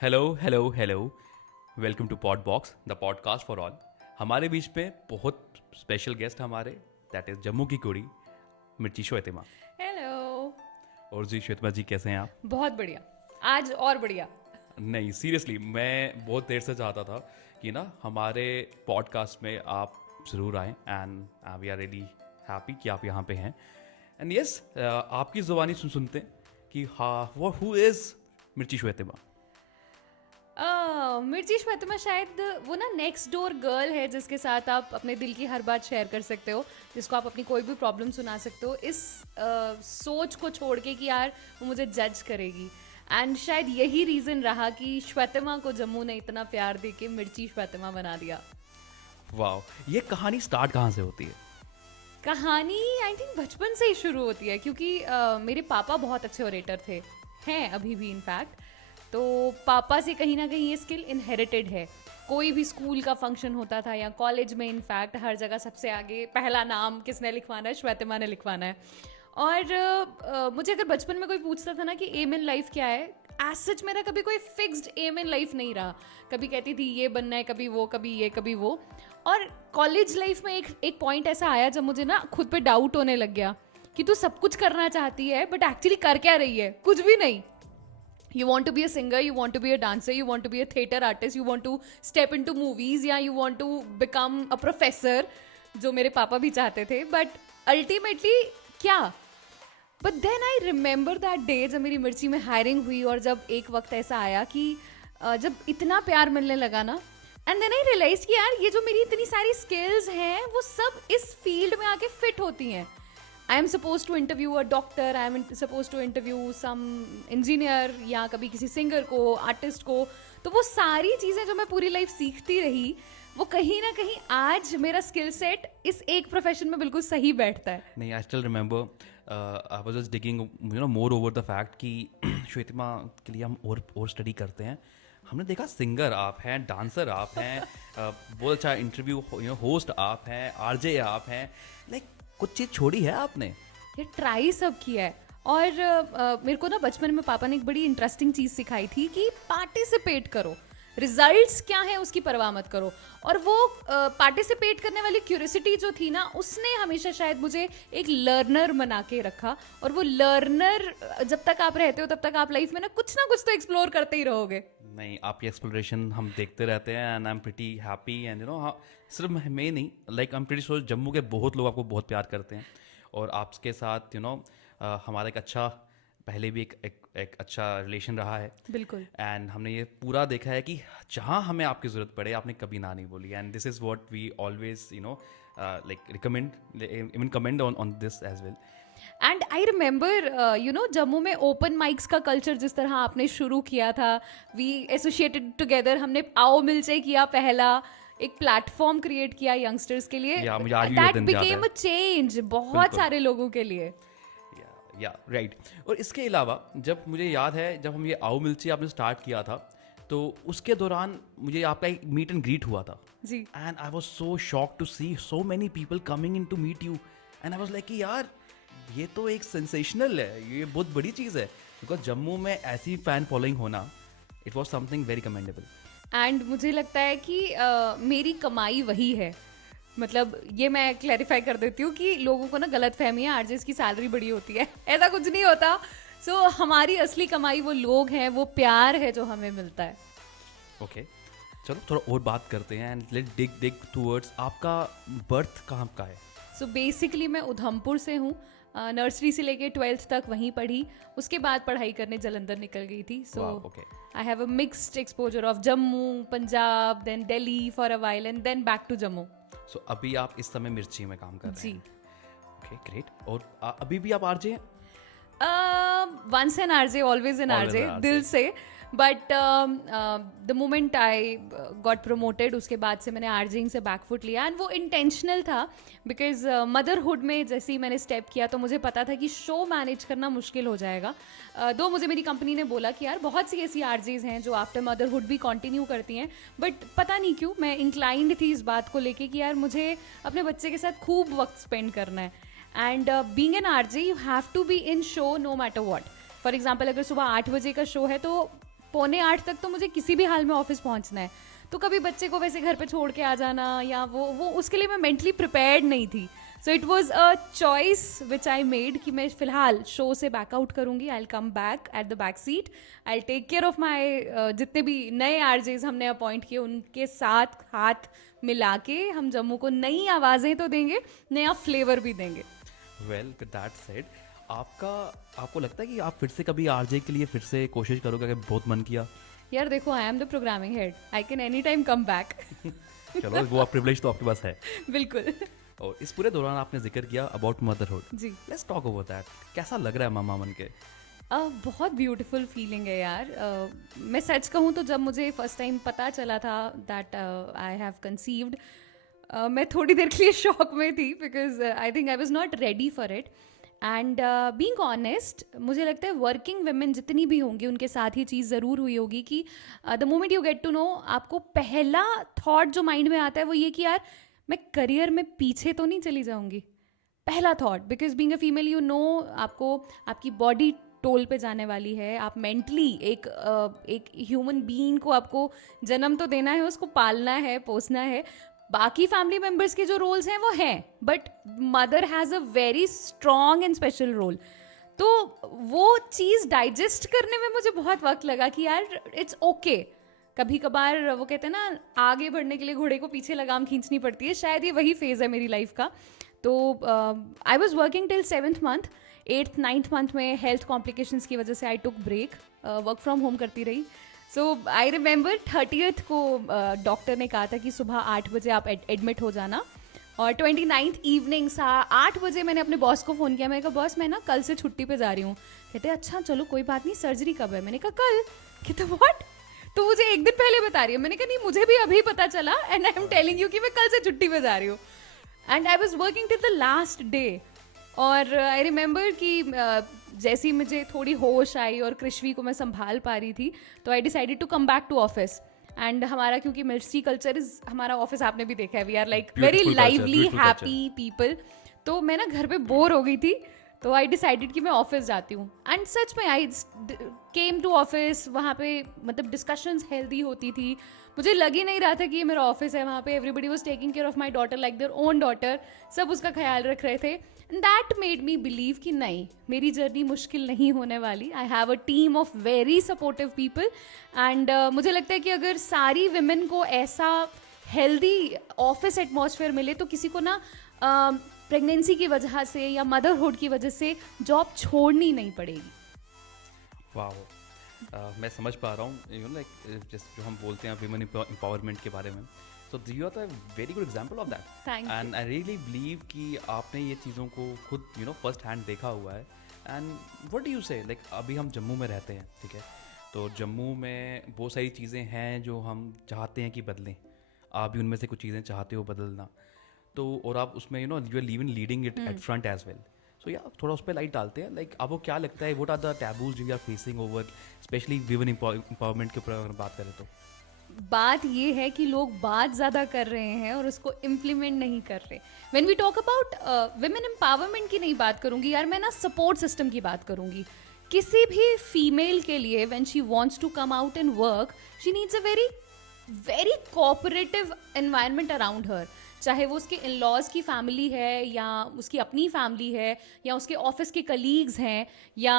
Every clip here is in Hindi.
Hello hello hello, welcome to Pod Box the podcast for all. हमारे बीच में बहुत स्पेशल गेस्ट हमारे, दैट इज़ जम्मू की कुड़ी मिर्ची श्वेतिमा। हेलो। और जी श्वेतिमा जी, कैसे हैं आप? बहुत बढ़िया। आज और बढ़िया। नहीं, सीरियसली मैं बहुत देर से चाहता था कि ना हमारे पॉडकास्ट में आप ज़रूर आएँ, and we are really happy कि आप यहाँ पे हैं। एंड यस, आपकी ज़ुबानी सुनते हैं कि हाँ, वो हु इज़ मिर्ची श्वेतिमा। मिर्ची श्वेतिमा शायद वो ना नेक्स्ट डोर गर्ल है जिसके साथ आप अपने दिल की हर बात शेयर कर सकते हो, जिसको आप अपनी कोई भी प्रॉब्लम सुना सकते हो, इस सोच को छोड़ के कि यार वो मुझे जज करेगी। एंड शायद यही रीज़न रहा कि श्वेतिमा को जम्मू ने इतना प्यार दे के मिर्ची श्वेतिमा बना दिया। वाह, ये कहानी स्टार्ट कहाँ से होती है? कहानी आई थिंक बचपन से ही शुरू होती है, क्योंकि मेरे पापा बहुत अच्छे ओरेटर थे, हैं अभी भी इनफैक्ट। तो पापा से कहीं ना कहीं ये स्किल इनहेरिटेड है। कोई भी स्कूल का फंक्शन होता था या कॉलेज में, इनफैक्ट हर जगह सबसे आगे पहला नाम किसने लिखवाना है, श्वेतिमा ने लिखवाना है। और मुझे अगर बचपन में कोई पूछता था ना कि एम इन लाइफ क्या है, एज सच मेरा कभी कोई फिक्स्ड एम इन लाइफ नहीं रहा। कभी कहती थी ये बनना है, कभी वो, कभी ये, कभी वो। और कॉलेज लाइफ में एक पॉइंट ऐसा आया जब मुझे ना खुद पे डाउट होने लग गया कि तू सब कुछ करना चाहती है बट एक्चुअली कर क्या रही है, कुछ भी नहीं। You want to be a singer, you want to be a dancer, you want to be a theatre artist, you want to step into movies, या you want to become a professor, जो मेरे पापा भी चाहते थे, but ultimately क्या? But then I remember that day जब मेरी मिर्ची में हायरिंग हुई, और जब एक वक्त ऐसा आया कि जब इतना प्यार मिलने लगा ना, एंड देन आई रियलाइज कि यार ये जो मेरी इतनी सारी स्किल्स हैं वो सब इस फील्ड में आके फिट होती हैं। I am supposed to interview a doctor, I am supposed to interview some engineer, या कभी किसी सिंगर को, आर्टिस्ट को। तो वो सारी चीज़ें जो मैं पूरी लाइफ सीखती रही, वो कहीं ना कहीं आज मेरा स्किल सेट इस एक प्रोफेशन में बिल्कुल सही बैठता है। नहीं, I still remember, I was just digging more over the fact कि श्वेतिमा के लिए हम और स्टडी करते हैं। हमने देखा सिंगर आप हैं, डांसर आप हैं, बहुत अच्छा इंटरव्यू होस्ट आप हैं, आरजे आप हैं, लाइक कुछ चीज़ छोड़ी है आपने। ये ट्राई सब किया है। और मेरे को ना बचपन में पापा ने एक बड़ी इंटरेस्टिंग चीज़ सिखाई थी कि पार्टिसिपेट करो, रिजल्ट्स क्या है उसकी परवाह मत करो। और वो पार्टिसिपेट करने वाली क्यूरियोसिटी जो थी ना, उसने हमेशा शायद मुझे एक लर्नर बना के रखा। और वो लर्नर जब तक आप रहते हो तब तक आप लाइफ में ना कुछ तो एक्सप्लोर करते ही रहोगे। नहीं, आपकी एक्सप्लोरेशन हम देखते रहते हैं, and I am pretty happy. And हाँ, सिर्फ मैं नहीं, like I am pretty sure Jammu के बहुत लोग आपको बहुत प्यार करते हैं। और आपके साथ हमारा एक अच्छा, पहले भी एक अच्छा रिलेशन रहा है। बिल्कुल। एंड हमने ये पूरा देखा है कि जहाँ हमें आपकी ज़रूरत पड़े आपने कभी ना नहीं बोली। And this is what we always like recommend, even commend on this as well. And I remember Jammu में ओपन माइक्स का कल्चर जिस तरह आपने शुरू किया था, वी एसोसिएटेड टुगेदर, हमने आओ मिलचे किया, पहला एक प्लेटफॉर्म क्रिएट किया यंगस्टर्स के लिए, दैट बिकेम अ चेंज बहुत सारे लोगों के लिए। या राइट। और इसके अलावा जब मुझे याद है, जब हम ये आओ मिलची आपने स्टार्ट किया था, तो उसके दौरान मुझे आपका एक मीट एंड ग्रीट हुआ था जी। And I was so shocked to see so many people coming in to meet you. And I was like कि यार ये तो एक सेंसेशनल है, ये बहुत बड़ी चीज़ है, बिकॉज जम्मू में ऐसी फ़ैन फॉलोइंग होना, it was something very commendable. And मुझे लगता है कि मेरी कमाई वही है। मतलब ये मैं क्लैरिफाई कर देती हूँ कि लोगों को ना गलत फहमी है आरजेस की सैलरी बड़ी होती है, ऐसा कुछ नहीं होता। सो हमारी असली कमाई वो लोग हैं, वो प्यार है जो हमें मिलता है। ओके, चलो थोड़ा और बात करते हैं, एंड लेट डिग टूवर्ड्स आपका बर्थ कहाँ का है। सो बेसिकली मैं उधमपुर से हूँ। नर्सरी से लेके 12th तक वहीं पढ़ी, उसके बाद पढ़ाई करने जलंधर निकल गई थी। So I have a mixed exposure of Jammu, Punjab, then Delhi for a while, and then back to Jammu. सो अभी आप इस समय मिर्ची में काम कर रहे जी। हैं। Okay, great. और अभी भी आप आरजे हैं? Once an RJ, always an RJ, दिल से। But the moment I got promoted, उसके बाद से मैंने आरजिंग से बैकफुट लिया, एंड वो इंटेंशनल था। बिकॉज मदरहुड में जैसे ही मैंने स्टेप किया तो मुझे पता था कि शो मैनेज करना मुश्किल हो जाएगा। दो मुझे मेरी कंपनी ने बोला कि यार बहुत सी ऐसी आरजेज हैं जो आफ्टर मदरहुड भी कंटिन्यू करती हैं, बट पता नहीं क्यों मैं इंक्लाइंड थी इस बात को लेके कि यार मुझे अपने बच्चे के साथ खूब वक्त स्पेंड करना है। And being an RJ you have to be in show no matter what. For example अगर सुबह 8 बजे का शो है तो 7:45 तक तो मुझे किसी भी हाल में ऑफिस पहुंचना है, तो कभी बच्चे को वैसे घर पे छोड़ के आ जाना या वो उसके लिए मैं मेंटली प्रिपेयर्ड नहीं थी. So it was a choice which I made कि मैं फिलहाल शो से बैकआउट करूंगी. I will come back at the back seat. I will take care of my जितने भी नए आरजेज हमने अपॉइंट किए उनके साथ हाथ मिला के हम जम्मू को नई आवाज़ें तो देंगे, नया फ्लेवर भी देंगे. वेल विद दैट सेड, आपको लगता है कि आप फिर से कभी आरजे के लिए फिर से कोशिश करोगे अगर बहुत मन किया? यार देखो, I am the programming head, I can any time come back. चलो वो प्रिविलेज तो आपके पास है. बिल्कुल. और इस पूरे दौरान आपने जिक्र किया अबाउट मदरहुड. जी. Let's talk over that. कैसा लग रहा है मामा बन के? बहुत ब्यूटीफुल फीलिंग है यार. मैं सच कहूँ तो जब मुझे फर्स्ट टाइम पता चला था दैट आई हैव कंसीव्ड, मैं थोड़ी देर के लिए शॉक में थी because I think I was not ready for it. And being honest, मुझे लगता है वर्किंग वुमेन जितनी भी होंगी उनके साथ ये चीज़ ज़रूर हुई होगी कि the moment you get to know, आपको पहला थॉट जो माइंड में आता है वो ये कि यार मैं करियर में पीछे तो नहीं चली जाऊंगी. पहला thought, because being a female you know, आपको आपकी बॉडी टोल पे जाने वाली है. आप मेंटली एक ह्यूमन बीइंग को आपको जन्म तो देना है, उसको पालना है, पोसना है. बाकी फैमिली मेम्बर्स के जो रोल्स हैं वो हैं, but mother has a very strong and special role. तो वो चीज़ डाइजेस्ट करने में मुझे बहुत वक्त लगा कि यार इट्स ओके. कभी कभार वो कहते हैं ना, आगे बढ़ने के लिए घोड़े को पीछे लगाम खींचनी पड़ती है. शायद ये वही फेज़ है मेरी लाइफ का. तो I was working till 7th month. 8th 9th month में हेल्थ कॉम्प्लिकेशंस की वजह से आई टुक ब्रेक, वर्क फ्रॉम होम करती रही. सो आई रिमेंबर 30th को डॉक्टर ने कहा था कि सुबह 8 बजे आप एडमिट हो जाना. और 29th इवनिंग 8 बजे मैंने अपने बॉस को फ़ोन किया. मैंने कहा बॉस मैं ना कल से छुट्टी पे जा रही हूँ. कहते अच्छा चलो कोई बात नहीं, सर्जरी कब है? मैंने कहा कल. कहते व्हाट, तो मुझे एक दिन पहले बता रही है. मैंने कहा नहीं, मुझे भी अभी पता चला and I am telling you कि मैं कल से छुट्टी पे जा रही हूँ. And I was working till the last day. और आई रिमेंबर कि जैसे ही मुझे थोड़ी होश आई और कृष्वी को मैं संभाल पा रही थी, तो I decided to come back to office. And हमारा क्योंकि मिलिट्री कल्चर इज, हमारा ऑफिस आपने भी देखा है, we are like very lively happy people. तो मैं ना घर पे बोर हो गई थी, तो आई डिसाइडेड कि मैं ऑफिस जाती हूँ. एंड सच में आई केम टू ऑफिस. वहाँ पे मतलब डिस्कशंस हेल्दी होती थी. मुझे लग ही नहीं रहा था कि ये मेरा ऑफिस है. वहाँ पे everybody was taking care of my daughter like their own daughter. सब उसका ख्याल रख रहे थे. And that made me believe कि नहीं, मेरी जर्नी मुश्किल नहीं होने वाली. आई have a team of very supportive people. And मुझे लगता है कि अगर सारी विमेन को ऐसा हेल्दी ऑफिस एटमॉस्फेयर मिले तो किसी को ना प्रेगनेंसी की वजह से या मदरहुड की वजह से जॉब छोड़नी नहीं पड़ेगी. वाह, मैं समझ पा रहा हूँ. यू नो लाइक जैसे जो हम बोलते हैं विमेन एम्पावरमेंट के बारे में, so you are a very good example of that. Thank and you. I really believe कि आपने ये चीज़ों को खुद फर्स्ट हैंड देखा हुआ है. and what do you say, like अभी हम जम्मू में रहते हैं, ठीक है, तो जम्मू में बहुत सारी चीज़ें हैं जो हम चाहते हैं कि बदलें. आप भी उनमें से कुछ चीज़ें चाहते हो बदलना, तो और आप उसमें you are leading it at front as well. So या थोड़ा उस पर लाइट डालते हैं. लाइक आपको क्या लगता है, what are the taboos we are facing over specially women empowerment के ऊपर अगर बात करें तो? बात ये है कि लोग बात ज़्यादा कर रहे हैं और उसको इम्प्लीमेंट नहीं कर रहे. When we talk about women empowerment की नहीं बात करूँगी यार, मैं ना सपोर्ट सिस्टम की बात करूँगी. किसी भी फीमेल के लिए when she wants to come out and work, she needs a very very cooperative environment around her. चाहे वो उसके इन लॉज की फैमिली है या उसकी अपनी फैमिली है या उसके ऑफिस के कलीग्स हैं या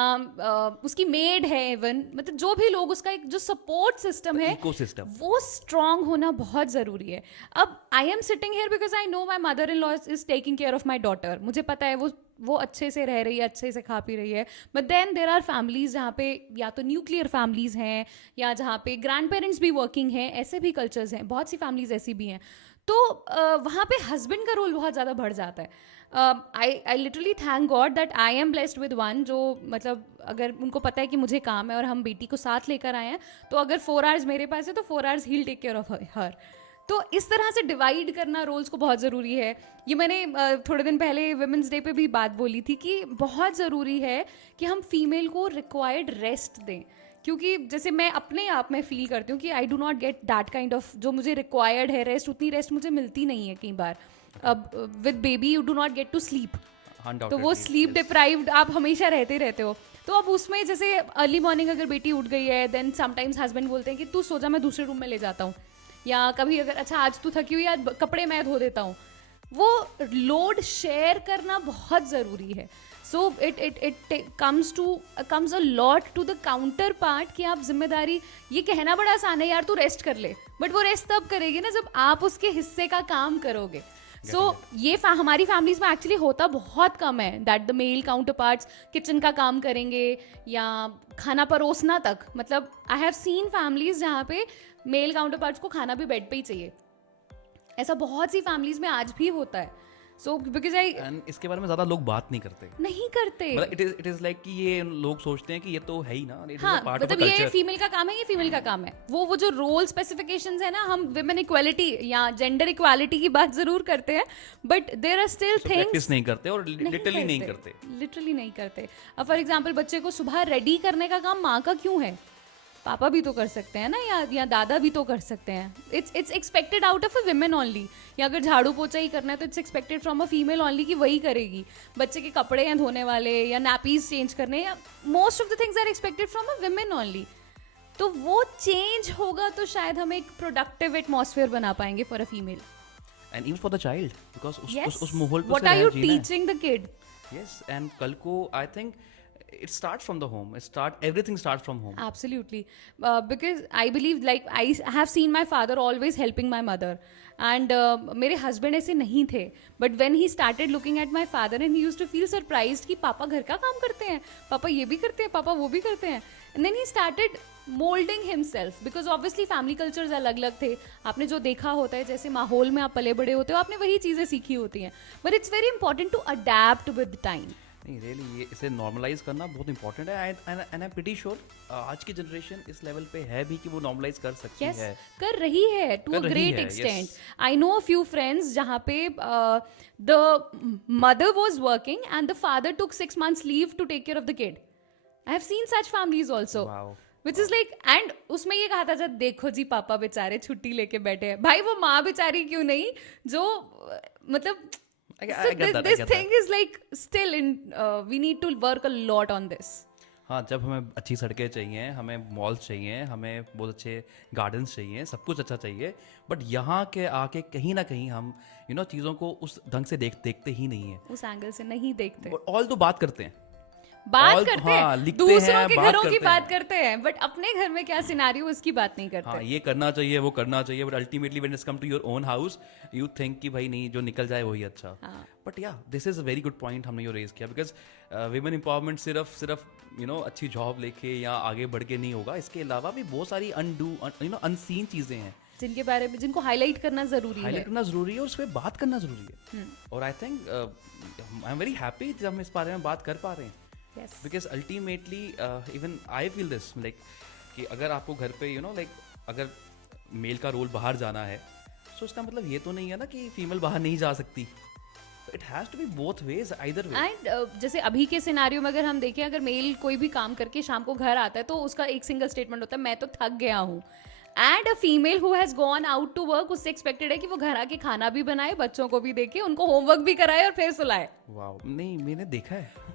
उसकी मेड है, इवन मतलब जो भी लोग, उसका एक जो सपोर्ट सिस्टम है इकोसिस्टम, वो स्ट्रांग होना बहुत ज़रूरी है. अब आई am sitting here because I know my mother in law is taking care of my daughter. मुझे पता है वो अच्छे से रह रही है, अच्छे से खा पी रही है. But then there are families जहाँ पे या तो न्यूक्लियर फैमिलीज हैं या जहाँ पे ग्रैंड पेरेंट्स भी वर्किंग हैं. ऐसे भी कल्चर्स हैं, बहुत सी फैमिलीज ऐसी भी हैं. तो वहाँ पे हस्बैंड का रोल बहुत ज़्यादा बढ़ जाता है. I literally thank God that I am blessed with one जो मतलब अगर उनको पता है कि मुझे काम है और हम बेटी को साथ लेकर आए हैं, तो अगर 4 hours मेरे पास है तो 4 hours ही टेक केयर ऑफ हर. तो इस तरह से डिवाइड करना रोल्स को बहुत ज़रूरी है. ये मैंने थोड़े दिन पहले वुमेंस डे पे भी बात बोली थी कि बहुत ज़रूरी है कि हम फीमेल को रिक्वायर्ड रेस्ट दें. क्योंकि जैसे मैं अपने आप में फील करती हूँ कि आई do not get that kind of जो मुझे रिक्वायर्ड है रेस्ट, उतनी रेस्ट मुझे मिलती नहीं है कई बार. अब with baby you do not get to sleep. तो वो Undoubtedly, स्लीप yes. डिप्राइव्ड आप हमेशा रहते हो। तो अब उसमें जैसे अर्ली मॉर्निंग अगर बेटी उठ गई है, देन समटाइम्स हस्बैंड बोलते हैं कि तू सो जा, मैं दूसरे रूम में ले जाता हूँ, या कभी अगर अच्छा आज तू थकी हुई है, कपड़े मैं धो देता हूँ। वो लोड शेयर करना बहुत ज़रूरी है। So it comes a lot to the counterpart कि आप जिम्मेदारी, ये कहना बड़ा आसान है यार तू रेस्ट कर ले, बट वो रेस्ट तब करेगी ना जब आप उसके हिस्से का काम करोगे। सो ये हमारी फैमिलीज में एक्चुअली होता बहुत कम है that the male counterparts kitchen का काम करेंगे या खाना परोसना तक। मतलब आई हैव सीन फैमिलीज जहाँ पे मेल काउंटर पार्ट्स को खाना भी बेड पे ही चाहिए। ऐसा बहुत सी फैमिलीज में आज भी होता है। सो बिकॉज आई एंड इसके बारे में ज़्यादा लोग बात नहीं करते। नहीं करते। मतलब इट इज़ लाइक कि ये लोग सोचते हैं कि ये तो है ही ना, इट इज हाँ, पार्ट ऑफ मतलब ये कल्चर। फीमेल का काम है, ये फीमेल का काम है। वो जो रोल स्पेसिफिकेशंस है ना, हम विमेन इक्वालिटी या जेंडर इक्वालिटी की बात जरूर करते हैं, but there are still things practice नहीं करते और लिटरली नहीं करते। लिटरली नहीं करते। अब फॉर एग्जाम्पल बच्चे को सुबह रेडी करने का काम माँ का क्यों है? पापा भी तो कर सकते हैं ना, या दादा भी तो कर सकते हैं। It's expected out of a women only. या अगर झाड़ू पोछा ही करना है तो it's expected from a female only कि वही करेगी। बच्चे के कपड़े हैं धोने वाले या नैपीज चेंज करने, या most of the things are expected from a women only. तो वो चेंज होगा तो शायद हम एक प्रोडक्टिव एटमॉस्फेयर बना पाएंगे for a female. And even for the child, because उस माहौल पे what are you teaching the kid? Yes, and कल को I think it starts from the home. Everything starts from home. Absolutely. Because I believe, like, I have seen my father always helping my mother. And मेरे husband ऐसे नहीं थे. But when he started looking at my father and he used to feel surprised कि पापा घर का काम करते हैं, पापा ये भी करते हैं, पापा वो भी करते हैं. And then he started molding himself. Because obviously family cultures अलग अलग थे. आपने जो देखा होता है, जैसे माहौल में आप पले बड़े होते हो, आपने वही चीज़ें सीखी होती हैं. But it's very important to adapt with time. नहीं रियली, ये इसे नॉर्मलाइज करना बहुत इंपॉर्टेंट है। And I am pretty sure आज की जनरेशन इस लेवल पे है भी कि वो नॉर्मलाइज कर सकती yes, है, कर रही है to a great extent. I know a few friends जहाँ पे the mother was working and the father took 6 months leave to take care of the kid. I have seen such families also, which is like, and उसमें ये कहा था जब देखो जी पापा बेचारे छुट्टी लेके बैठे हैं। भाई वो माँ बेचारी क्यों नहीं जो मतलब this thing is like still in we need to work a lot on this. हाँ, जब हमें अच्छी सड़कें चाहिए, हमें मॉल्स चाहिए, हमें बहुत अच्छे गार्डन्स चाहिए, सब कुछ अच्छा चाहिए, बट यहाँ के आके कहीं ना कहीं हम चीज़ों को उस ढंग से देखते ही नहीं है, उस एंगल से नहीं देखते। ऑल तो बात करते हैं, बात करते हैं, लिखते दूसरों हैं, के बात घरों की करते बात हैं। करते हैं, बट अपने घर में क्या सिनेरियो उसकी बात नहीं करते। हाँ, ये करना चाहिए, वो करना चाहिए, but ultimately when it's come to your own house you think कि भाई नहीं, जो निकल जाए वही अच्छा। बट या this is a very good point हमने जो रेज किया, बिकॉज विमेन एम्पावरमेंट सिर्फ अच्छी जॉब लेके या आगे बढ़ के नहीं होगा। इसके अलावा भी बहुत सारी अनसीन चीज़ें हैं जिनके बारे में, जिनको हाईलाइट करना जरूरी है, हाईलाइट करना जरूरी है और उस पर बात करना जरूरी है। और I think I am very happy जब हम इस बारे में बात कर पा रहे हैं, because ultimately even I feel this like कि अगर आपको घर पे अगर मेल का रोल बाहर जाना है, तो उसका मतलब ये तो नहीं है ना कि फीमेल बाहर नहीं जा सकती। It has to be both ways, either way. And जैसे अभी के सिनेरियो में अगर हम देखें, अगर मेल कोई भी काम करके शाम को घर आता है तो उसका एक सिंगल स्टेटमेंट होता है, मैं तो थक गया हूँ। And a female who has gone out to work, उससे एक्सपेक्टेड है कि वो घर आके खाना भी बनाए, बच्चों को भी देखे, उनको होमवर्क भी कराए और फिर सुलाए। वाओ, नहीं मैंने देखा है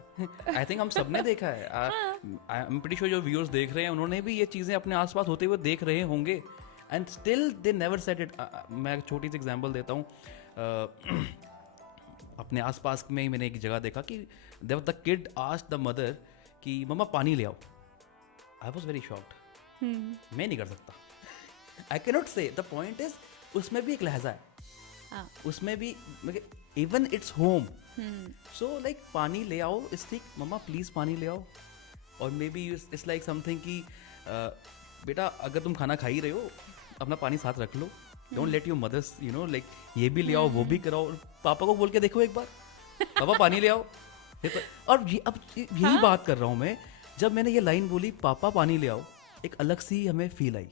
आई थिंक हम सब ने देखा है। आई एम प्रीटी श्योर जो व्यूअर्स देख रहे हैं उन्होंने भी ये चीज़ें अपने आसपास होते हुए देख रहे होंगे, and still they never said it. मैं एक छोटी सी एग्जांपल देता हूँ। अपने आसपास में ही मैंने एक जगह देखा कि the kid asked the mother कि मम्मा पानी ले आओ। I was very shocked. मैं नहीं कर सकता, आई कैन नॉट से। द पॉइंट इज उसमें भी एक लहजा है, उसमें भी even its home. So like पानी ले आओ इस ठीक, मम्मा प्लीज पानी ले आओ। और may be it's like something कि बेटा अगर तुम खाना खा ही रहे हो अपना पानी साथ रख लो, don't let your mothers like ये भी ले आओ वो भी कराओ। पापा को बोल के देखो एक बार, पापा पानी ले आओ। और अब यही बात कर रहा हूँ मैं, जब मैंने ये लाइन बोली पापा पानी ले आओ, एक अलग सी हमें फील आई।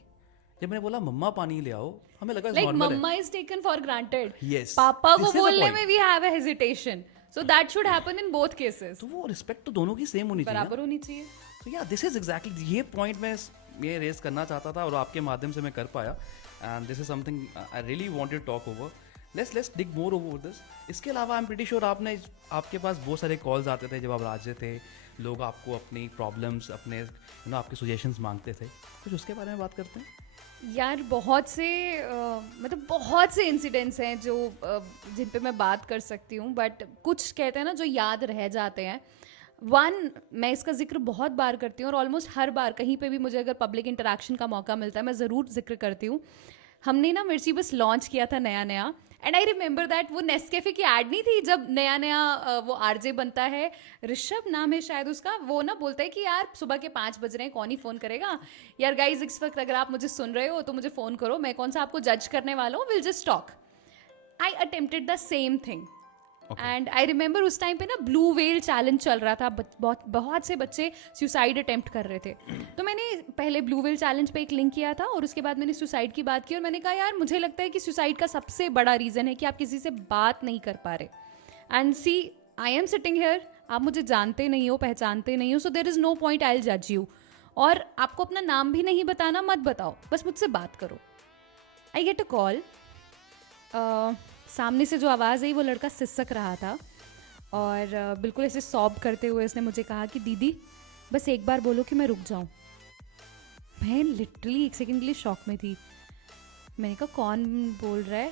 जब मैंने बोला मम्मा पानी ले आओ, हमें लगा like mamma is taken for granted. Yes, पापा को this is the बोलने point. में we have a hesitation, so that should happen in both cases. तो वो रिस्पेक्ट तो दोनों की सेम होनी चाहिए, बराबर होनी चाहिए। तो या दिस इज एग्जैक्टली ये पॉइंट मैं ये रेज करना चाहता था और आपके माध्यम से मैं कर पाया। And this is something I really wanted to talk over let's dig more over this. इसके अलावा आई एम प्रीटी श्योर आपके पास बहुत सारे कॉल्स आते थे जब आप राज्य थे, लोग आपको अपनी प्रॉब्लम्स, अपने आपके सजेशंस मांगते थे. कुछ उसके बारे में बात करते हैं. यार बहुत से मतलब बहुत से इंसिडेंट्स हैं जो जिन पे मैं बात कर सकती हूँ, बट कुछ कहते हैं ना जो याद रह जाते हैं. वन, मैं इसका जिक्र बहुत बार करती हूँ और ऑलमोस्ट हर बार कहीं पे भी मुझे अगर पब्लिक इंटरेक्शन का मौका मिलता है मैं ज़रूर जिक्र करती हूँ. हमने ना मिर्ची बस लॉन्च किया था नया नया, एंड आई रिमेंबर दैट वो नेस्कैफे की एड नहीं थी जब नया नया वो आरजे बनता है, ऋषभ नाम है शायद उसका, वो ना बोलता है कि यार सुबह के 5 बज रहे हैं, कौन ही फ़ोन करेगा यार, गाइज इस वक्त अगर आप मुझे सुन रहे हो तो मुझे फ़ोन करो, मैं कौन सा आपको जज करने वाला हूँ, will just talk. I attempted the same thing. And I remember उस टाइम पे ना ब्लू वेल चैलेंज चल रहा था, बहुत से बच्चे सुसाइड अटेम्प्ट कर रहे थे. तो मैंने पहले ब्लू वेल चैलेंज पे एक लिंक किया था और उसके बाद मैंने सुसाइड की बात की और मैंने कहा यार मुझे लगता है कि सुसाइड का सबसे बड़ा रीज़न है कि आप किसी से बात नहीं कर पा रहे. And see, I am sitting here, आप मुझे जानते नहीं हो, पहचानते नहीं हो, so there is no point I will जज यू. और आपको अपना नाम भी नहीं बताना, मत बताओ, बस मुझसे बात करो. I get a call. सामने से जो आवाज़ आई वो लड़का सिसक रहा था और बिल्कुल ऐसे सॉब करते हुए उसने मुझे कहा कि दीदी बस एक बार बोलो कि मैं रुक जाऊं. मैं लिटरली 1 सेकंड के लिए शॉक में थी. मैंने कहा कौन बोल रहा है?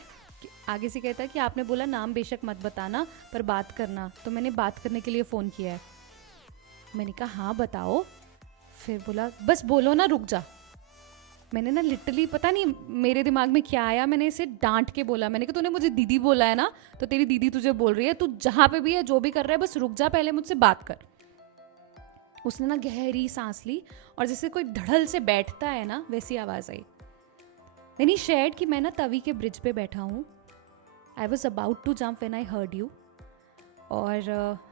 आगे से कहता है कि आपने बोला नाम बेशक मत बताना पर बात करना, तो मैंने बात करने के लिए फ़ोन किया है. मैंने कहा हाँ बताओ. फिर बोला बस बोलो ना, रुक जा. मैंने ना लिटरली पता नहीं मेरे दिमाग में क्या आया, मैंने इसे डांट के बोला. मैंने कहा तूने मुझे दीदी बोला है ना, तो तेरी दीदी तुझे बोल रही है, तू जहाँ पे भी है जो भी कर रहा है बस रुक जा, पहले मुझसे बात कर. उसने ना गहरी सांस ली और जैसे कोई धड़ल से बैठता है ना वैसी आवाज़ आई. देन ही शेयर्ड कि मैं ना तवी के ब्रिज पे बैठा हूँ. I was about to jump when I heard you. और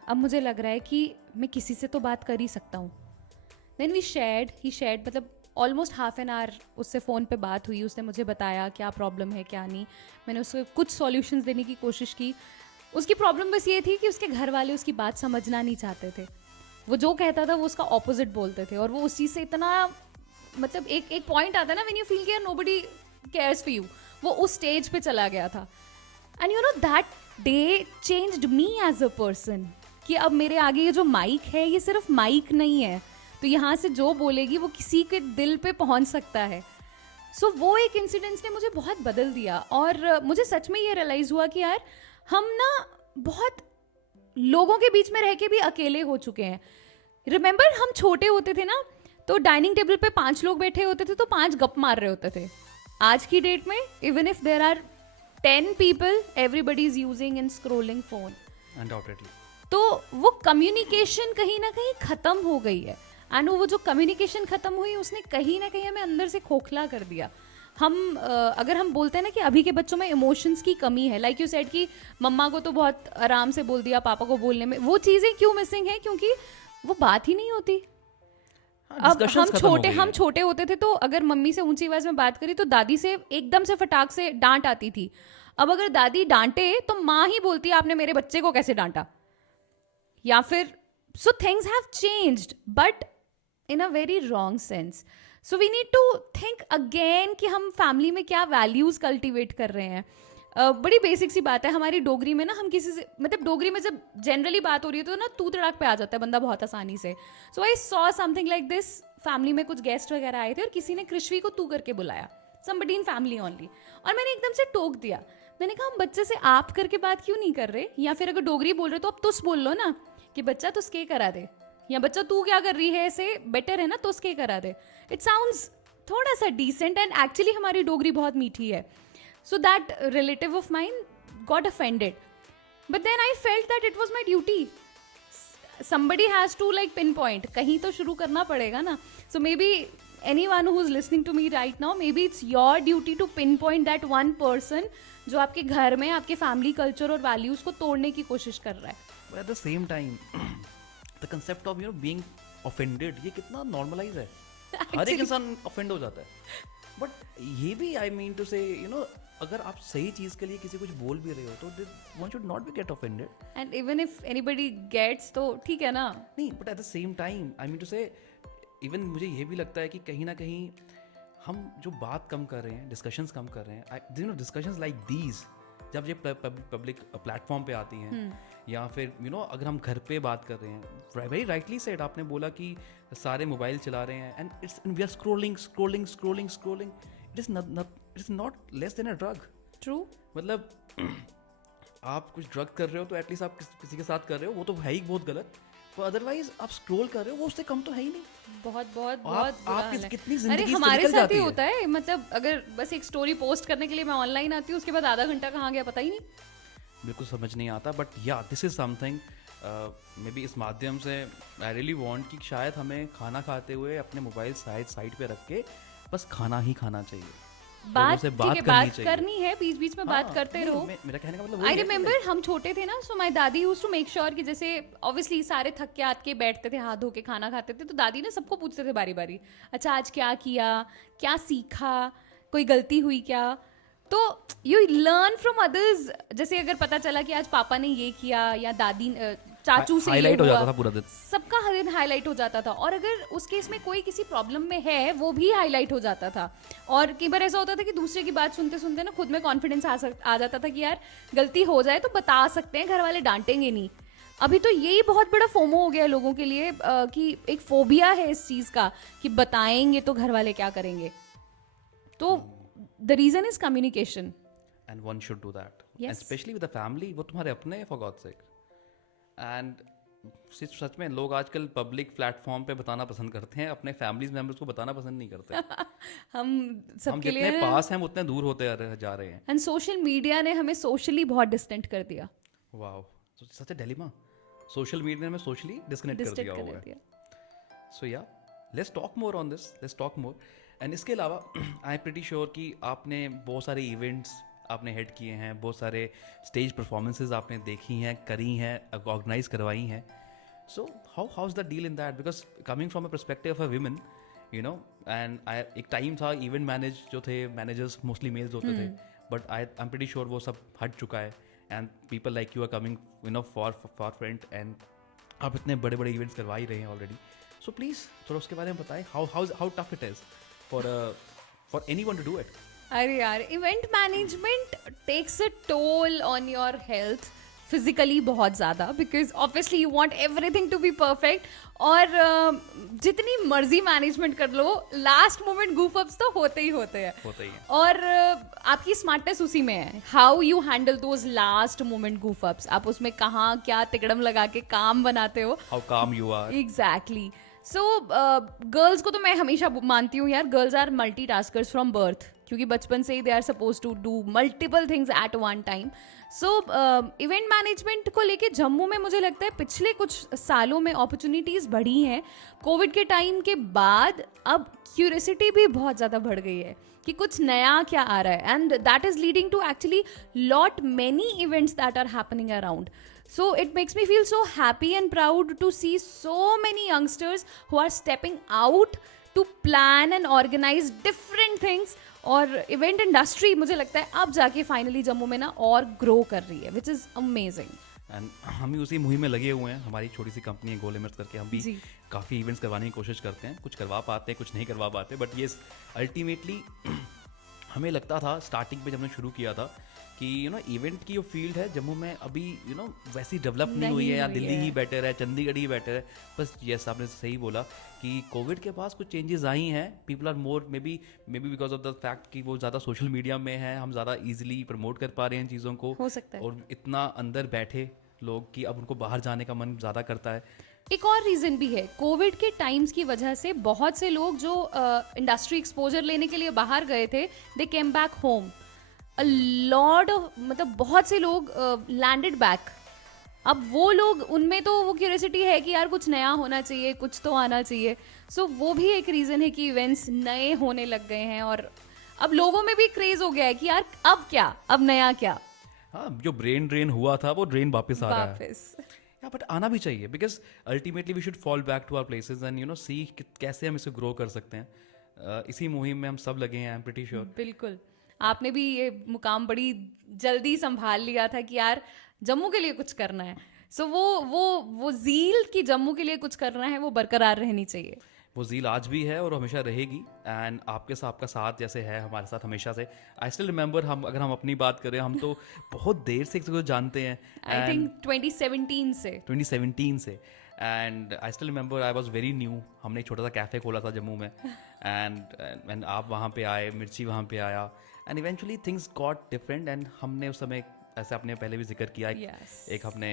अब मुझे लग रहा है कि मैं किसी से तो बात कर ही सकता हूँ. देन ही शेयर्ड मतलब ऑलमोस्ट हाफ एन आवर उससे फ़ोन पे बात हुई. उसने मुझे बताया क्या प्रॉब्लम है क्या नहीं. मैंने उसको कुछ सॉल्यूशंस देने की कोशिश की. उसकी प्रॉब्लम बस ये थी कि उसके घर वाले उसकी बात समझना नहीं चाहते थे. वो जो कहता था वो उसका ऑपोजिट बोलते थे और वो उस चीज़ से इतना मतलब एक पॉइंट आता है ना व्हेन यू फील कि नोबडी केयर्स फॉर यू, वो उस स्टेज पे चला गया था. And you know that day changed me as a person कि अब मेरे आगे ये जो माइक है ये सिर्फ माइक नहीं है, तो यहाँ से जो बोलेगी वो किसी के दिल पे पहुँच सकता है. सो वो एक इंसिडेंस ने मुझे बहुत बदल दिया और मुझे सच में ये रियलाइज़ हुआ कि यार हम ना बहुत लोगों के बीच में रह के भी अकेले हो चुके हैं. रिमेंबर हम छोटे होते थे ना तो डाइनिंग टेबल पे 5 लोग बैठे होते थे तो 5 गप मार रहे होते थे. आज की डेट में even if there are 10 people everybody is using and scrolling phone. Undoubtedly. तो वो कम्युनिकेशन कहीं ना कहीं ख़त्म हो गई है. एंड वो जो कम्युनिकेशन ख़त्म हुई उसने कहीं ना कहीं हमें अंदर से खोखला कर दिया. हम अगर हम बोलते हैं ना कि अभी के बच्चों में इमोशंस की कमी है, लाइक यू सेड कि मम्मा को तो बहुत आराम से बोल दिया, पापा को बोलने में वो चीज़ें क्यों मिसिंग है? क्योंकि वो बात ही नहीं होती. अब हम छोटे होते थे तो अगर मम्मी से ऊंची आवाज में बात करी तो दादी से एकदम से फटाक से डांट आती थी. अब अगर दादी डांटे तो माँ ही बोलती है आपने मेरे बच्चे को कैसे डांटा, या फिर so things have changed but in a very wrong sense. So we need to think again कि हम फैमिली में क्या वैल्यूज कल्टिवेट कर रहे हैं. बड़ी बेसिक सी बात है, हमारी डोगरी में ना हम किसी से मतलब डोगरी में जब जनरली बात हो रही है तो ना तू तड़ाक पे आ जाता है बंदा बहुत आसानी से. So I saw something like this. Family में कुछ गेस्ट वगैरह आए थे और किसी ने कृष्वी को तू करके बुलाया, समबडी इन फैमिली ओनली, और मैंने एकदम से टोक दिया. मैंने कहा हम बच्चे से आप करके बात क्यों नहीं कर रहे, या फिर अगर डोगरी बोल रहे तो अब तुस बोल लो ना कि बच्चा तुस के करा दे, या बच्चा तू क्या कर रही है, ऐसे बेटर है ना तुस के करा दे. इट साउंड्स थोड़ा सा डिसेंट एंड एक्चुअली हमारी डोगरी बहुत मीठी है. So that relative of mine got offended. But then I felt that it was my duty. Somebody has to like pinpoint. कहीं तो शुरू करना पड़ेगा ना. So maybe anyone who's listening to me right now, maybe it's your duty to pinpoint that one person जो आपके घर में आपके family culture और values को तोड़ने की कोशिश कर रहा है. But at the same time, the concept of being offended ये कितना normalize है. हर एक इंसान offend हो जाता है. बट ये भी आई मीन टू से अगर आप सही चीज़ के लिए किसी कुछ बोल भी रहे हो तो one should not be get offended. And even if anybody gets तो ठीक है ना. नहीं, but at the same time I mean to say even मुझे ये भी लगता है कि कहीं ना कहीं हम जो बात कम कर रहे हैं, डिस्कशंस कम कर रहे हैं, डिस्कशंस लाइक दीज जब ये पब्लिक प्लेटफॉर्म पे आती हैं, या फिर अगर हम घर पे बात कर रहे हैं, वेरी राइटली सेड आपने बोला कि सारे मोबाइल चला रहे हैं and we are scrolling scrolling scrolling scrolling, it is not less than a drug. True. मतलब आप कुछ ड्रग कर रहे हो तो एटलीस्ट आप किसी के साथ कर रहे हो, वो तो है ही बहुत गलत, तो अदरवाइज आप स्क्रॉल कर रहे हो वो उससे कम तो है ही नहीं. बहुत बहुत बहुत बुरा आपकी हाल है. कितनी अरे जिंदगी हमारे निकल साथ जाती ही है. होता है. मतलब अगर बस एक स्टोरी पोस्ट करने के लिए मैं ऑनलाइन आती हूँ, उसके बाद आधा घंटा कहाँ गया पता ही नहीं. बिल्कुल समझ नहीं आता. बट या this is something may be इस माध्यम से आई रियली वांट कि शायद हमें खाना खाते हुए अपने मोबाइल साइड पे रख के बस खाना ही खाना चाहिए. बात से ठीक बात है, करनी बात चाहिए. करनी है, बीच बीच में बात करते रहो. मेरा कहने का मतलब आई रिमेम्बर हम छोटे थे ना, सो माई दादी यूज टू मेक श्योर कि जैसे ऑब्वियसली सारे थक के आके बैठते थे, हाथ धो के खाना खाते थे, तो दादी ना सबको पूछते थे बारी बारी, अच्छा आज क्या किया, क्या सीखा, कोई गलती हुई क्या. तो यू लर्न फ्रॉम अदर्स. जैसे अगर पता चला कि आज पापा ने ये किया या दादी चाचू से ये हाईलाइट हो हुआ, जाता था पूरा दिन. सबका हर दिन हाईलाइट हो जाता था. और अगर उस केस में कोई किसी प्रॉब्लम में है वो भी हाईलाइट हो जाता था. और कई बार ऐसा होता था कि दूसरे की बात सुनते सुनते ना खुद में कॉन्फिडेंस आ जाता था कि यार गलती हो जाए तो बता सकते हैं, घर वाले डांटेंगे नहीं. अभी तो यही बहुत बड़ा फोमो हो गया है लोगों के लिए, कि एक फोबिया है इस चीज का कि बताएंगे तो घर वाले क्या करेंगे. तो the reason is communication. And one should do that, Yes. And specially with the family. वो तुम्हारे अपने हैं, फॉर गॉड्स सेक. एंड सच में लोग आजकल पब्लिक प्लेटफॉर्म पे बताना पसंद करते हैं, अपने फैमिली मेंबर्स को बताना पसंद नहीं करते. हम हम सबके जितने लिए, पास हैं हम उतने दूर होते जा रहे हैं. एंड सोशल मीडिया ने हमें सोशली बहुत डिस्टेंट कर दिया. Wow, such a dilemma. Social media में सोशली डिस्कनेक्ट कर डिस्टेंट दिया हुआ कर है. दिया. सो या let's talk more on this, let's talk more. And इसके अलावा आई एम प्रीटी श्योर कि आपने बहुत सारे इवेंट्स आपने हेड किए हैं, बहुत सारे स्टेज परफॉर्मेंसेज आपने देखी हैं, करी हैं, ऑर्गेनाइज करवाई हैं. So how is the deal in that, because coming from a perspective of a women, and एक टाइम था इवेंट मैनेजर्स मोस्टली मेल्स होते थे, but I am pretty sure वो सब हट चुका है. And people like you are coming for front, and आप इतने बड़े बड़े इवेंट्स करवा ही रहे हैं ऑलरेडी. सो प्लीज़ थोड़ा उसके बारे में बताएं, how tough it is for anyone to do it. अरे यार, event management takes a toll on your health physically बहुत ज़्यादा, because obviously you want everything to be perfect. और जितनी मर्जी मैनेजमेंट कर लो, लास्ट मोमेंट गूफ अप्स तो होते ही होते हैं. होता ही है. और आपकी स्मार्टनेस उसी में है, how you handle those last moment goof ups. आप उसमें कहाँ क्या तिकड़म लगा के काम बनाते हो. How come you are. Exactly. So girls को तो मैं हमेशा मानती हूँ यार, girls are multitaskers from birth, क्योंकि बचपन से ही they are suppose to do multiple things at one time. So event management को लेके जम्मू में मुझे लगता है पिछले कुछ सालों में अपॉर्चुनिटीज़ बढ़ी हैं. कोविड के टाइम के बाद अब क्यूरियोसिटी भी बहुत ज़्यादा बढ़ गई है कि कुछ नया क्या आ रहा है, and that is leading to actually lot many events that are happening around. So it makes me feel so happy and proud to see so many youngsters who are stepping out to plan and organize different things. और इवेंट इंडस्ट्री मुझे लगता है अब जाके फाइनली जम्मू में ना और ग्रो कर रही है, विच इज़ अमेजिंग. एंड हम भी उसी मुहिम में लगे हुए हैं. हमारी छोटी सी कंपनी है गोल इमर्स करके, हम भी जी. काफ़ी इवेंट्स करवाने की कोशिश करते हैं. कुछ करवा पाते हैं, कुछ नहीं करवा पाते, बट ये अल्टीमेटली हमें लगता था स्टार्टिंग पे जब हमने शुरू किया था कि इवेंट की जो फील्ड है जम्मू में अभी वैसी डेवलप नहीं हुई है, या दिल्ली ही बेटर है, चंडीगढ़ ही बेटर है. बस यस, आपने सही बोला कि कोविड के पास कुछ चेंजेस आई हैं. People are more may be because of the fact कि वो ज़्यादा सोशल मीडिया में है, हम ज़्यादा ईजिली प्रमोट कर पा रहे हैं चीज़ों को. हो सकता है. और इतना अंदर बैठे लोग कि अब उनको बाहर जाने का मन ज़्यादा करता है. एक और रीज़न भी है, कोविड के टाइम्स की वजह से बहुत से लोग जो इंडस्ट्री एक्सपोजर लेने के लिए बाहर गए थे, they came back home. A lot of, मतलब बहुत से लोग लैंडेड बैक. अब वो लोग, उनमें तो वो क्यूरियोसिटी है कि यार कुछ नया होना चाहिए, कुछ तो आना चाहिए. सो वो भी एक रीज़न है कि इवेंट्स नए होने लग गए हैं, और अब लोगों में भी क्रेज हो गया है कि यार अब क्या, अब नया क्या. हाँ, जो ब्रेन ड्रेन हुआ था वो ड्रेन वापस आ रहा है. वापस. या बट आना भी चाहिए, because ultimately we should fall back to our places and see कैसे हम इसे ग्रो कर सकते हैं. इसी मुहिम में हम सब लगे हैं, आई एम प्रीटी श्योर. बिल्कुल. आपने भी ये मुकाम बड़ी जल्दी संभाल लिया था कि यार जम्मू के लिए कुछ करना है. सो वो जील कि जम्मू के लिए कुछ करना है वो बरकरार रहनी चाहिए. वो ज़ील आज भी है और हमेशा रहेगी। एंड आपका साथ जैसे है हमारे साथ हमेशा से। आई स्टिल रिमेंबर, अगर हम अपनी बात करें, हम तो बहुत देर से एक दूसरे को जानते हैं। आई थिंक 2017 से 2017 से। And I still remember I was very new. हमने एक छोटा सा कैफ़े खोला था जम्मू में। एंड आप वहाँ पे आए, मिर्ची वहाँ पे आया, and eventually things got different. And हमने उस समय, ऐसे आपने पहले भी जिक्र किया, Yes. एक हमने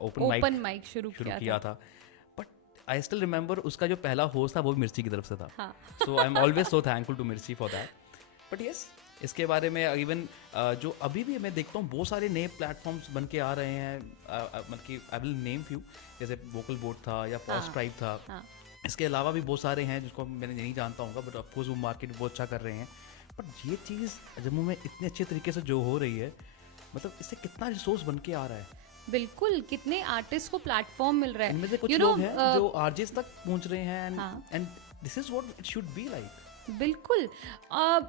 ओपन ओपन माइक शुरू किया था। बट आई स्टिल रिमेंबर उसका जो पहला होस्ट था वो भी मिर्ची की तरफ से था। हाँ. So I am always so thankful to Mirchi for that. But yes, इसके बारे में इवन जो अभी भी मैं देखता हूँ बहुत सारे नए प्लेटफॉर्म्स बन के आ रहे हैं। मतलब कि आई विल नेम फ्यू, जैसे वोकल बोट था या पॉज ट्राइब था। हाँ. इसके अलावा भी बहुत सारे हैं जिसको मैंने नहीं जानता हूँ, बट ऑफकोर्स वो मार्केट बहुत अच्छा कर रहे हैं। बट ये चीज़ जम्मू में इतने अच्छे तरीके से जो हो रही है, मतलब इससे कितना रिसोर्स बन के आ रहा है। बिल्कुल, कितने आर्टिस्ट को प्लेटफॉर्म मिल रहा है। इनमें से कुछ You लोग know, हैं जो आरजेस तक पहुंच रहे हैं। हाँ. And this is what it should be like. बिल्कुल।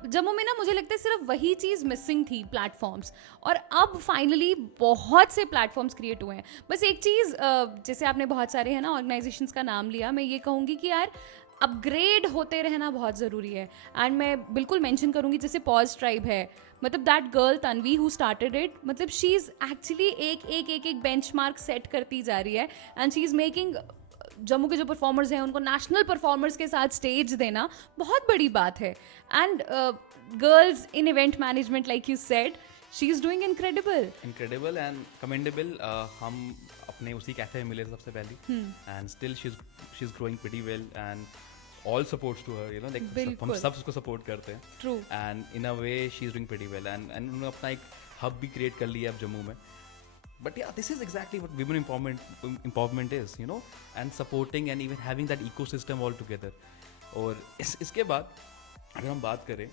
जम्मू में ना मुझे लगता है सिर्फ वही चीज़ मिसिंग थी, प्लेटफॉर्म्स, और अब फाइनली बहुत से प्लेटफॉर्म्स क्रिएट हुए हैं। बस एक चीज़, जैसे आपने बहुत सारे है ना ऑर्गेनाइजेशंस का नाम लिया, मैं ये कहूँगी कि यार अपग्रेड होते रहना बहुत ज़रूरी है। एंड मैं बिल्कुल मेंशन करूँगी, जैसे पॉज ट्राइब है, मतलब that girl Tanvi who started it, मतलब शी इज़ एक्चुअली एक बेंचमार्क सेट करती जा रही है। And she is making Jammu के जो परफॉर्मर्स हैं उनको नेशनल परफॉर्मर्स के साथ स्टेज देना बहुत बड़ी बात है। And girls in event management, like you said, she is doing incredible and commendable. हम अपने उसी कैफे में मिले थे सबसे पहले, and still she is growing pretty well, and all supports to her, you know, like हम बिल्कुल. सब उसको सपोर्ट करते हैं। True. And in a way she is doing pretty well, and उन्होंने अपना एक हब भी क्रिएट कर लिया है अब जम्मू में। But yeah, this is exactly what women empowerment is, you know, and supporting and even having that ecosystem all together. और इसके बाद अगर हम बात करें,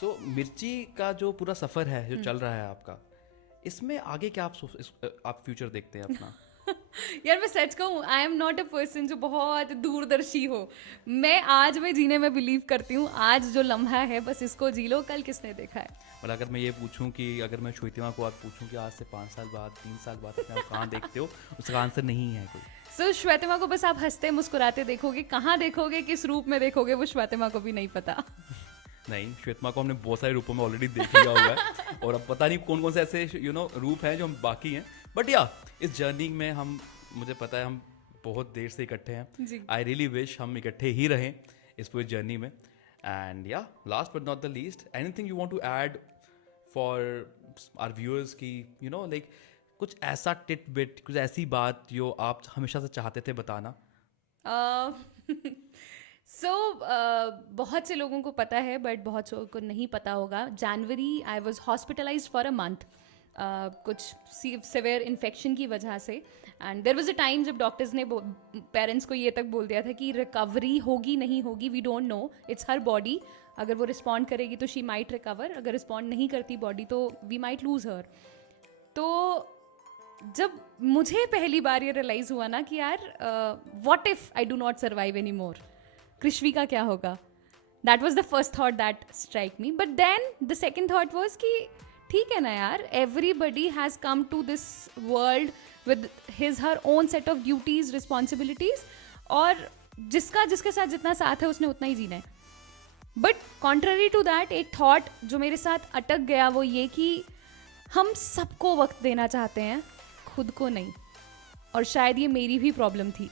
so मिर्ची का जो पूरा सफ़र है जो चल रहा है आपका, इसमें आगे क्या आप फ्यूचर देखते हैं अपना? यार मैं सच कहूँ, I am not a person जो बहुत दूरदर्शी हो। मैं आज में जीने में बिलीव करती हूँ। आज जो लम्हा है बस इसको जी लो, कल किसने देखा है। मतलब अगर मैं ये पूछूं कि अगर मैं श्वेतिमा को आज पूछूं कि आज से 5 साल बाद, 3 साल बाद अपने आप कहाँ देखते हो, उसका आंसर नहीं है कोई। सो श्वेतिमा को बस आप हंसते मुस्कुराते देखोगे, कहाँ देखोगे, किस रूप में देखोगे, वो श्वेतिमा को भी नहीं पता। नहीं, श्वेतिमा को हमने बहुत सारे रूपों में ऑलरेडी देख लिया हुआ है, और अब पता नहीं कौन कौन से ऐसे रूप हैं जो हम बाकी हैं। बट या इस जर्नी में मुझे पता है हम बहुत देर से इकट्ठे हैं। आई रियली विश हम इकट्ठे ही रहें इस पूरी जर्नी में। And yeah last but not the least, anything you want to add for our viewers की, यू नो, लाइक कुछ ऐसा टिट बिट, कुछ ऐसी बात जो आप हमेशा से चाहते थे बताना? बहुत से लोगों को पता है बट बहुत से लोगों को नहीं पता होगा। January I was hospitalised for a month, कुछ सिवियर इन्फेक्शन की वजह से। And there was a time जब डॉक्टर्स ने पेरेंट्स को ये तक बोल दिया था कि रिकवरी होगी नहीं होगी, we don't know, it's her body. अगर वो रिस्पॉन्ड करेगी तो शी माइट रिकवर, अगर रिस्पॉन्ड नहीं करती बॉडी तो वी माइट लूज हर। तो जब मुझे पहली बार ये रियलाइज़ हुआ ना कि यार what if I do not survive any more, Krishvi का क्या होगा, that was the first thought that strike me. But then the second thought was कि ठीक है ना यार, everybody has come to this world with his her own set of duties, responsibilities, और जिसके साथ जितना साथ है उसने उतना ही जीना है। बट कॉन्ट्ररी टू दैट, एक थॉट जो मेरे साथ अटक गया वो ये कि हम सबको वक्त देना चाहते हैं, खुद को नहीं। और शायद ये मेरी भी प्रॉब्लम थी,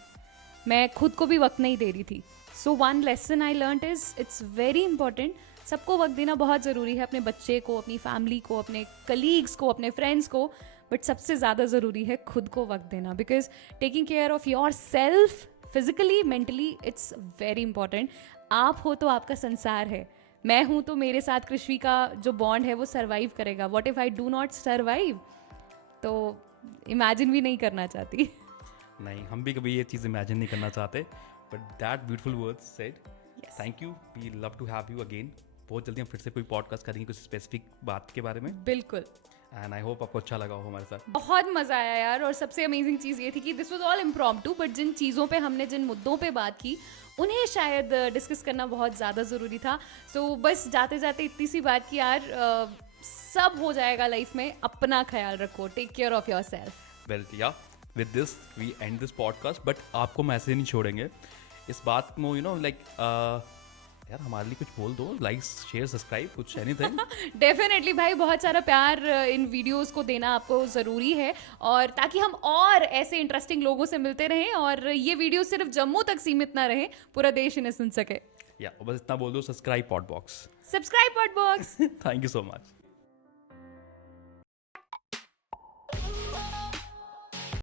मैं खुद को भी वक्त नहीं दे रही थी। So one lesson I learned is it's very important, सबको वक्त देना बहुत ज़रूरी है, अपने बच्चे को, अपनी फैमिली को, अपने कलीग्स को, अपने फ्रेंड्स को, बट सबसे ज़्यादा ज़रूरी है खुद को वक्त देना। Because taking care of your self physically, mentally, it's very important. आप हो तो आपका संसार है, मैं हूँ तो मेरे साथ कृष्वी का जो बॉन्ड है वो सर्वाइव करेगा। What if I do not survive, तो इमेजिन भी नहीं करना चाहती। नहीं, हम भी कभी ये चीज़ इमेजिन नहीं करना चाहते। But that beautiful words said, thank you, we love to have you again. बहुत जल्दी हम फिर से कोई पॉडकास्ट करेंगे कुछ स्पेसिफिक बात के बारे में। बिल्कुल। एंड आई होप आपको अच्छा लगा हो हमारे साथ। बहुत मज़ा आया यार, और सबसे अमेजिंग चीज़ ये थी कि this was all impromptu, but जिन चीज़ों पे हमने, जिन मुद्दों पे बात की, उन्हें शायद डिस्कस करना बहुत ज़्यादा ज़रूरी था। सो बस जाते जाते इतनी सी बात की यार, सब हो जाएगा लाइफ में, अपना ख्याल रखो, take care of yourself. Well yeah with this we end this podcast, but आपको हम ऐसे नहीं छोड़ेंगे। इस बात को लाइक यार हमारे लिए कुछ बोल दो, लाइक शेयर सब्सक्राइब कुछ एनीथिंग। डेफिनेटली भाई, बहुत सारा प्यार इन वीडियोस को देना आपको ज़रूरी है, और ताकि हम और ऐसे इंटरेस्टिंग लोगों से मिलते रहें और ये वीडियो सिर्फ जम्मू तक सीमित ना रहे, पूरा देश इन्हें सुन सके। या बस इतना बोल दो, subscribe Podbox. Subscribe Podbox. Thank you so much.